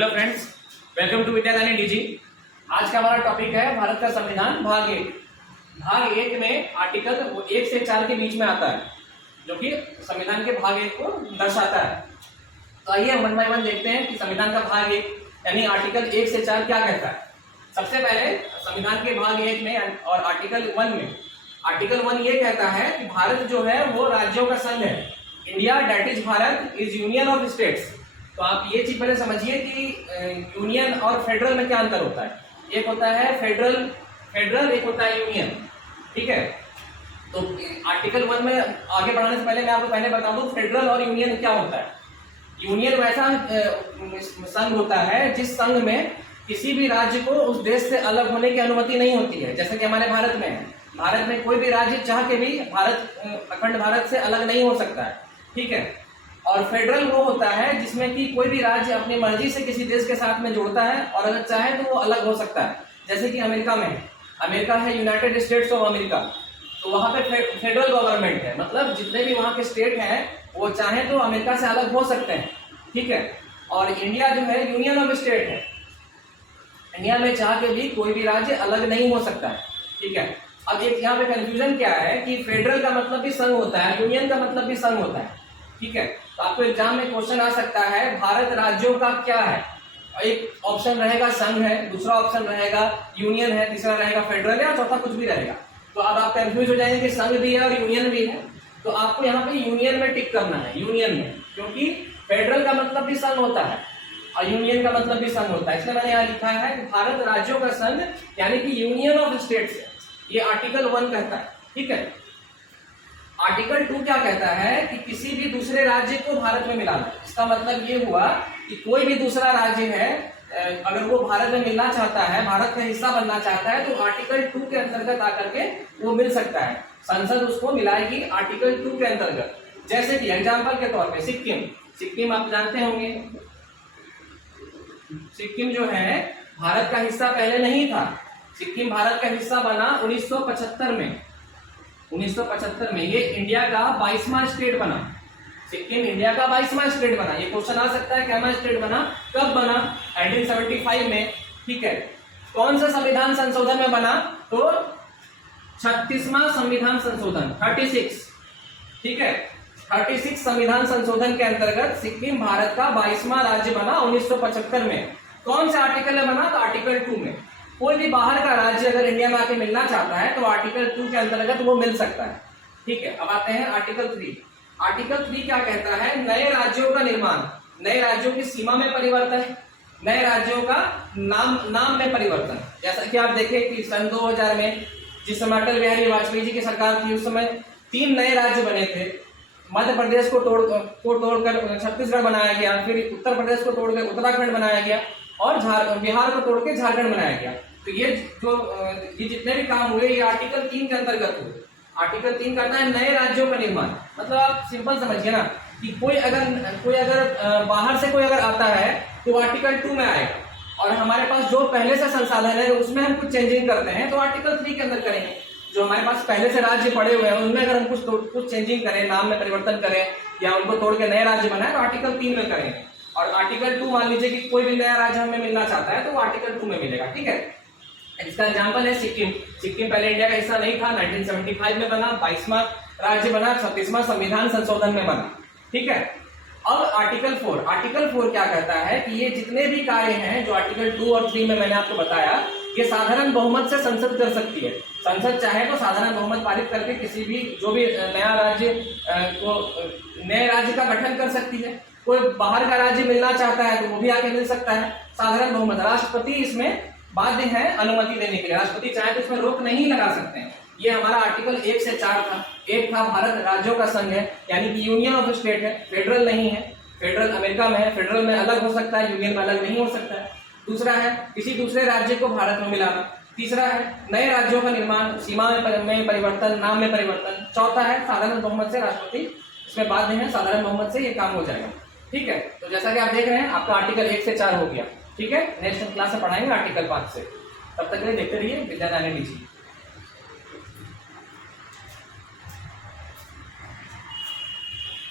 Hello friends, welcome to Vidyadani DG. आज का हमारा टॉपिक है भारत का संविधान भाग एक। भाग एक में आर्टिकल 1 से 4 के बीच में आता है, जो कि संविधान के भाग एक को दर्शाता है। तो आइए हम वन बाय वन देखते हैं कि संविधान का भाग एक यानी आर्टिकल 1 से 4 क्या कहता है। सबसे पहले संविधान के भाग एक में और आर्टिकल 1 में, आर्टिकल 1 ये कहता है कि भारत जो है वो राज्यों का संघ है। India that is Bharat is union of states. तो आप ये चीज पहले समझिए कि यूनियन और फेडरल में क्या अंतर होता है। एक होता है फेडरल एक होता है यूनियन। ठीक है, तो आर्टिकल 1 में आगे बढ़ाने से पहले मैं आपको पहले बता दूं फेडरल और यूनियन क्या होता है। यूनियन वैसा संघ होता है जिस संघ में किसी भी राज्य को उस देश से अलग होने की अनुमति नहीं होती है, जैसे कि हमारे भारत में है। भारत में कोई भी राज्य चाह के भी अखंड भारत से अलग नहीं हो सकता है। ठीक है, और फेडरल वो होता है जिसमें कि कोई भी राज्य अपनी मर्जी से किसी देश के साथ में जुड़ता है और अगर चाहे तो वो अलग हो सकता है। जैसे कि अमेरिका में है, अमेरिका है यूनाइटेड स्टेट्स ऑफ अमेरिका, तो वहां पे फेडरल गवर्नमेंट है, मतलब जितने भी वहां के स्टेट हैं वो चाहे तो अमेरिका से अलग हो सकते हैं। ठीक है, और इंडिया जो है यूनियन ऑफ स्टेट है, इंडिया में चाह के भी कोई भी राज्य अलग नहीं हो सकता है। ठीक है, अब एक यहाँ पे कंफ्यूजन क्या है कि फेडरल का मतलब भी संघ होता है, यूनियन का मतलब भी संघ होता है। ठीक है, तो आपको एग्जाम में क्वेश्चन आ सकता है भारत राज्यों का क्या है। एक ऑप्शन रहेगा संघ है, दूसरा ऑप्शन रहेगा यूनियन है, तीसरा रहेगा फेडरल है और चौथा कुछ भी रहेगा। तो अब आप कंफ्यूज हो जाएंगे कि संघ भी है और यूनियन भी है। तो आपको यहाँ पे यूनियन में टिक करना है, यूनियन में, क्योंकि फेडरल का मतलब भी संघ होता है और यूनियन का मतलब भी संघ होता है। इसलिए मैंने यहाँ लिखा है कि भारत राज्यों का संघ यानी कि यूनियन ऑफ स्टेट्स, ये आर्टिकल 1 कहता है। ठीक है, आर्टिकल 2 क्या कहता है कि किसी भी दूसरे राज्य को भारत में मिलाना। इसका मतलब ये हुआ कि कोई भी दूसरा राज्य है अगर वो भारत में मिलना चाहता है, भारत का हिस्सा बनना चाहता है, तो आर्टिकल 2 के अंतर्गत आकर के वो मिल सकता है। संसद उसको मिलाएगी आर्टिकल 2 के अंतर्गत। जैसे कि एग्जाम्पल के तौर पे सिक्किम आप जानते होंगे, सिक्किम जो है भारत का हिस्सा पहले नहीं था। सिक्किम भारत का हिस्सा बना 1975 में। 1975 में ये इंडिया का 22वां स्टेट बना। सिक्किम इंडिया का 22वां स्टेट बना। ये क्वेश्चन आ सकता है क्या स्टेट बना, कब बना? 1975 में। ठीक है, कौन सा संविधान संशोधन में बना? तो 36वां संविधान संशोधन, 36। ठीक है, 36 संविधान संशोधन के अंतर्गत सिक्किम भारत का 22वां राज्य बना 1975 में। कौन से आर्टिकल में बना? तो आर्टिकल 2 में। कोई भी बाहर का राज्य अगर इंडिया में आके मिलना चाहता है तो आर्टिकल 2 के अंतर्गत वो मिल सकता है। ठीक है, अब आते हैं आर्टिकल 3। आर्टिकल 3 क्या कहता है? नए राज्यों का निर्माण, नए राज्यों की सीमा में परिवर्तन, नए राज्यों का नाम में परिवर्तन। जैसा कि आप देखें कि सन 2000 में जिस समय अटल बिहारी वाजपेयी जी की सरकार थी, उस समय 3 नए राज्य बने थे। मध्य प्रदेश को तोड़कर छत्तीसगढ़ बनाया गया, फिर उत्तर प्रदेश को तोड़कर उत्तराखंड बनाया गया और बिहार को तोड़ के झारखंड बनाया गया। तो ये जितने भी काम हुए ये आर्टिकल 3 के अंतर्गत हुए। आर्टिकल 3 करता है नए राज्यों का निर्माण। मतलब आप सिंपल समझिए ना कि कोई अगर बाहर से कोई अगर आता है तो आर्टिकल 2 में आएगा, और हमारे पास जो पहले से संसाधन है उसमें हम कुछ चेंजिंग करते हैं तो आर्टिकल 3 के अंदर करेंगे। जो हमारे पास पहले से राज्य पड़े हुए हैं उनमें अगर हम कुछ चेंजिंग करें, नाम में परिवर्तन करें या उनको तोड़ के नए राज्य बनाए तो आर्टिकल 3 में करेंगे। और आर्टिकल 2 मान लीजिए कि कोई भी नया राज्य हमें मिलना चाहता है तो वो आर्टिकल 2 में मिलेगा। ठीक है, इसका एग्जांपल है सिक्किम पहले इंडिया का हिस्सा नहीं था, 1975 में बना, 22वां राज्य बना, 36वां संविधान संशोधन में बना। ठीक है, अब आर्टिकल 4 क्या कहता है कि ये जितने भी कार्य हैं जो आर्टिकल 2 और 3 में मैंने आपको बताया, ये साधारण बहुमत से संसद कर सकती है। संसद चाहे तो साधारण बहुमत पारित करके किसी भी जो भी नया राज्य को नए राज्य का गठन कर सकती है। कोई बाहर का राज्य मिलना चाहता है तो वो भी आके मिल सकता है, साधारण बहुमत। राष्ट्रपति इसमें बाध्य है अनुमति देने के लिए, राष्ट्रपति चाहे तो इसमें रोक नहीं लगा सकते हैं। ये हमारा आर्टिकल 1 से 4 था। एक था भारत राज्यों का संघ है यानी कि यूनियन ऑफ स्टेट है, फेडरल नहीं है। फेडरल अमेरिका में है, फेडरल में अलग हो सकता है, यूनियन में अलग नहीं हो सकता है। दूसरा है किसी दूसरे राज्य को भारत में मिलाना। तीसरा है नए राज्यों का निर्माण, सीमा में परिवर्तन, नाम में परिवर्तन। चौथा है साधारण बहुमत से राष्ट्रपति इसमें बाध्य है, साधारण बहुमत से ये काम हो जाएगा। ठीक है, तो जैसा कि आप देख रहे हैं आपका आर्टिकल 1 से 4 हो गया। ठीक है, नेक्स्ट क्लास में पढ़ाएंगे आर्टिकल 5 से। तब तक के लिए देखते रहिए विद्यादानी डीजी।